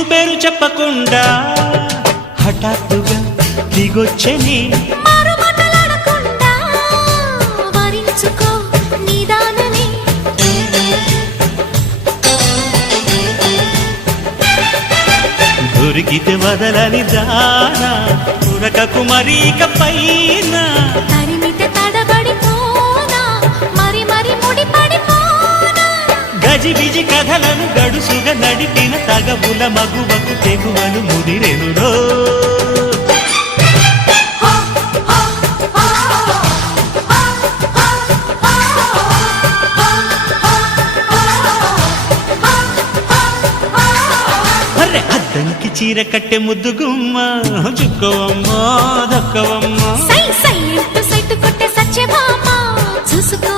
ఊరు పేరు చెప్పకుండా హఠాత్తుగా దిగొచ్చని దొరికితే వదలని దానా ఉరకకు మరీక పైన తరిమితే తడబడిపోనా మరి మరి ముడిపడిపోనా గజిబిజి కథలను గడుసుగా నడిపిన తగవుల మగువకు తెగువను ముదిరెనురో అద్దంకి చీర కట్టె ముద్దు గుమ్మ చుక్కవమ్మా దక్కవమ్మా సై సై అంటూ సైటు కొట్టే సత్యభామ చూసుకో